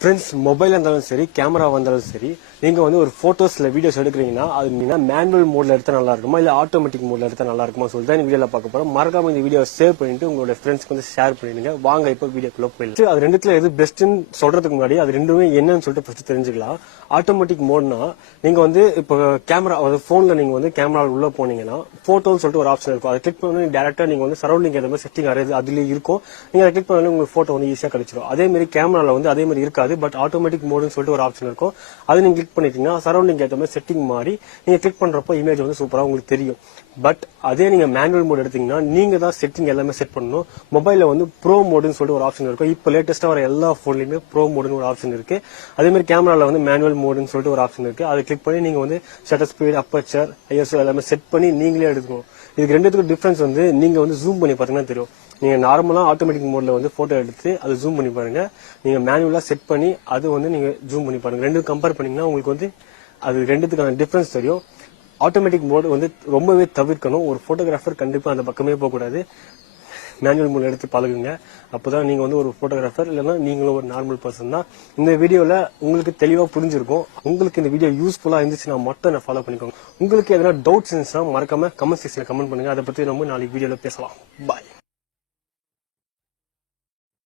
Friends, mobile இருந்தாலும் சரி, camera வந்தாலும் சரி, நீங்க வந்து ஒரு போட்டோஸ்ல வீடியோஸ் எடுக்கிறீங்கன்னா அது நீங்க மேனுவல் மோட்ல எடுத்தா நல்லா இருக்குமா இல்ல ஆட்டோமேட்டிக் மோட்ல எடுத்தா நல்லா இருக்குமா சொல்லிட்டு இந்த வீடியோல பார்க்க போறோம். மறக்காம இந்த வீடியோ சேவ் பண்ணிட்டு உங்களோட ஃப்ரெண்ட்ஸ்க்கு வந்து ஷேர் பண்ணிடுங்க. வாங்க இப்போ வீடியோக்குள்ள போயிடலாம். அது ரெண்டுத்துல எது பெஸ்ட்னு சொல்றதுக்கு முன்னாடி அது ரெண்டுமே என்னன்னு சொல்லிட்டு ஃபர்ஸ்ட் தெரிஞ்சுக்கலாம். ஆட்டோமேட்டிக் மோட்னா நீங்க வந்து இப்போ கேமரா போன்ல நீங்க வந்து கேமரா உள்ள போனீங்கன்னா போட்டோன்னு சொல்லிட்டு ஒரு ஆப்ஷன் இருக்கும். அதை கிளிக் பண்ணி டேரக்டா நீங்க வந்து சரௌண்டிங் ஏதாவது செட்டிங் அதுலயே இருக்கும். நீங்க அதை கிளிக் பண்ணாலும் உங்களுக்கு போட்டோ வந்து ஈஸியா கிடைச்சிடும். அதே மாதிரி கேமரால வந்து அதே மாதிரி இருக்காது. பட் ஆட்டோமேட்டிக் மோடுன்னு சொல்லிட்டு ஒரு ஆப்ஷன் இருக்கும். அது நீங்க கிளிக் பண்ணிட்டீங்கன்னா சரௌண்டிங் ஏற்ற மாதிரி செட்டிங் மாறி நீங்க கிளிக் பண்றப்போ இமேஜ் வந்து சூப்பரா உங்களுக்கு தெரியும். பட் அதே நீங்க மேனுவல் மோட் எடுத்தீங்கன்னா நீங்க தான் செட்டிங் எல்லாமே செட் பண்ணணும். மொபைல்ல வந்து ப்ரோ மோடுன்னு சொல்லிட்டு ஒரு ஆப்ஷன் இருக்கும். இப்போ லேட்டஸ்டா வர எல்லா போன்லயுமே ப்ரோ மோடுன்னு ஒரு ஆப்ஷன் இருக்கு. அதே மாதிரி கேமரால வந்து மேனுவல் மோடுன்னு சொல்லிட்டு ஒரு ஆப்ஷன் இருக்கு. அதை கிளிக் பண்ணி நீங்க வந்து ஷட்டர் ஸ்பீட், அப்பர்ச்சர், ஐஎஸ்ஓ எல்லாமே செட் பண்ணி நீங்களே எடுக்கணும். இதுக்கு ரெண்டுத்துக்கும் டிஃபரன்ஸ் வந்து நீங்க வந்து ஜூம் பண்ணி பாத்தீங்கன்னா தெரியும். நீங்க நார்மலா ஆட்டோமேட்டிக் மோட்ல வந்து போட்டோ எடுத்து அதை ஜூம் பண்ணி பாருங்க. நீங்க மேனுவலா செட் பண்ணி அது வந்து நீங்க ஜூம் பண்ணி பாருங்க. ரெண்டும் கம்பேர் பண்ணீங்கன்னா உங்களுக்கு வந்து அது ரெண்டுத்துக்கான டிஃபரன்ஸ் தெரியும். ஆட்டோமேட்டிக் மோட் வந்து ரொம்பவே தவிர்க்கணும். ஒரு போட்டோகிராஃபர் கண்டிப்பா அந்த பக்கமே போக கூடாது. மேனுவல் மோட் எடுத்து பழகுங்க. அப்பதான் நீங்க வந்து ஒரு போட்டோகிராஃபர் இல்லைன்னா நீங்களும் ஒரு நார்மல் பர்சன் தான். இந்த வீடியோல உங்களுக்கு தெளிவா புரிஞ்சிருக்கும். உங்களுக்கு இந்த வீடியோ யூஸ்ஃபுல்லா இருந்துச்சுன்னா மட்டும் என்ன ஃபாலோ பண்ணிக்கோங்க. உங்களுக்கு எதனா டவுட்ஸ் இருந்துச்சுன்னா மறக்காம கமெண்ட் செக்ஷன்ல கமெண்ட் பண்ணுங்க. அதை பத்தி நம்ம நாளைக்கு வீடியோல பேசலாம். பாய்.